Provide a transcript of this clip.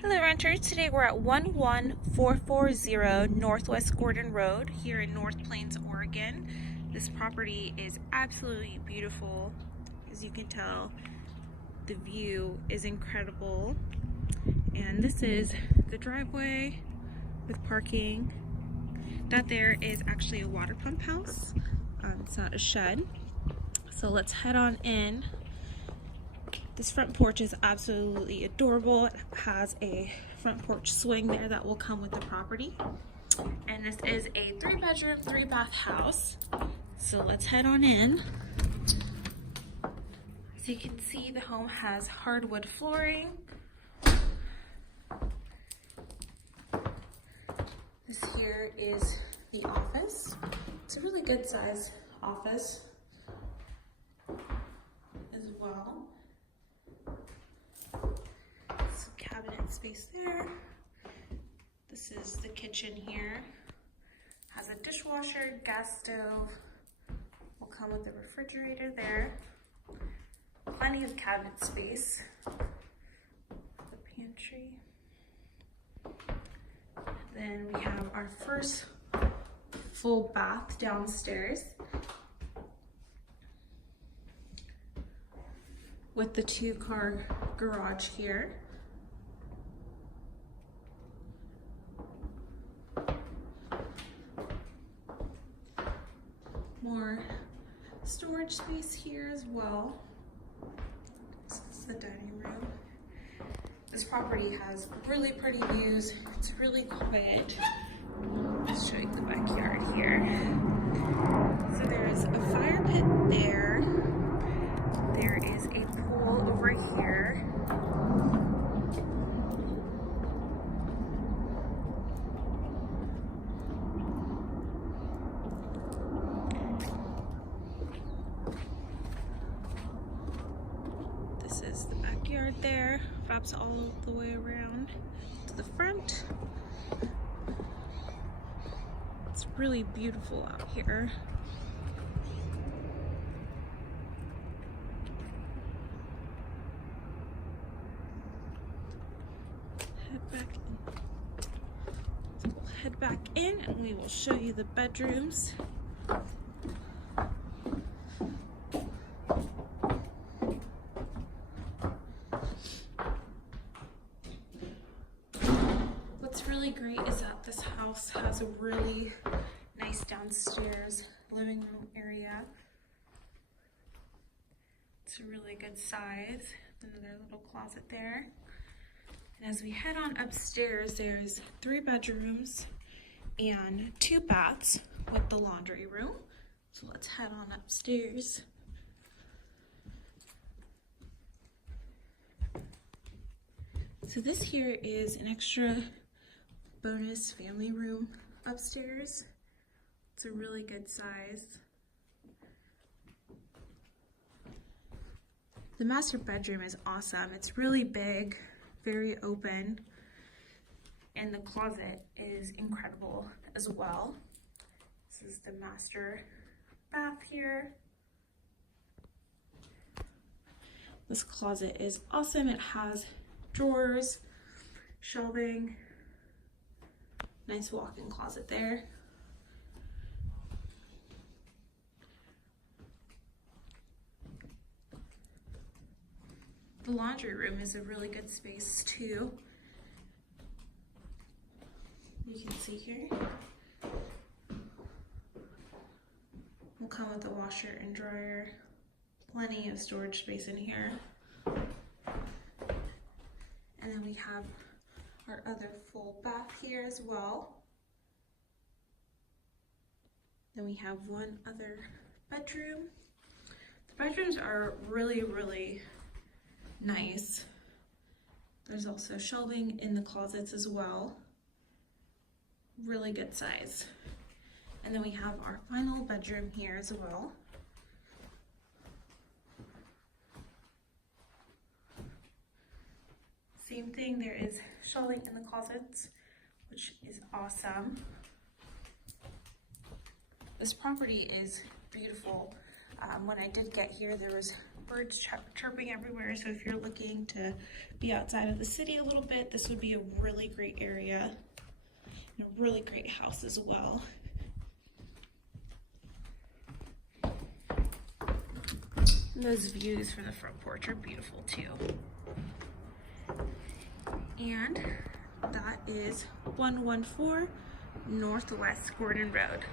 Hello renters, today we're at 11440 Northwest Gordon Road here in North Plains, Oregon. This property is absolutely beautiful. As you can tell, the view is incredible. And this is the driveway with parking. That there is actually a water pump house. It's not a shed. So let's head on in. This front porch is absolutely adorable. It has a front porch swing there that will come with the property. And this is a 3-bedroom, 3-bath house. So let's head on in. As you can see, the home has hardwood flooring. This here is the office. It's a really good size office as well. Cabinet space there. This is the kitchen here. Has a dishwasher, gas stove. Will come with the refrigerator there. Plenty of cabinet space. The pantry. Then we have our first full bath downstairs with the 2-car garage here. More storage space here as well. This is the dining room. This property has really pretty views. It's really quiet. Let's show you the backyard here. So there's a fire pit there. There is a pool over here. This is the backyard there, wraps all the way around to the front. It's really beautiful out here. Head back in and we will show you the bedrooms. What's really great is that this house has a really nice downstairs living room area. It's a really good size. Another little closet there. And as we head on upstairs, there's 3 bedrooms and 2 baths with the laundry room. So let's head on upstairs. So this here is an extra bonus family room upstairs. It's a really good size. The master bedroom is awesome. It's really big, very open, and the closet is incredible as well. This is the master bath here. This closet is awesome. It has drawers, shelving, nice walk-in closet there. The laundry room is a really good space too. You can see here. Will come with a washer and dryer. Plenty of storage space in here. And then we have our other full bath here as well. Then we have one other bedroom. The bedrooms are really nice. There's also shelving in the closets as well. Really good size. And then we have our final bedroom here as well. Same thing, there is shelving in the closets, which is awesome. This property is beautiful. When I did get here, there was Birds chirping everywhere, so if you're looking to be outside of the city a little bit, this would be a really great area and a really great house as well. And those views from the front porch are beautiful too. And that is 114 Northwest Gordon Road.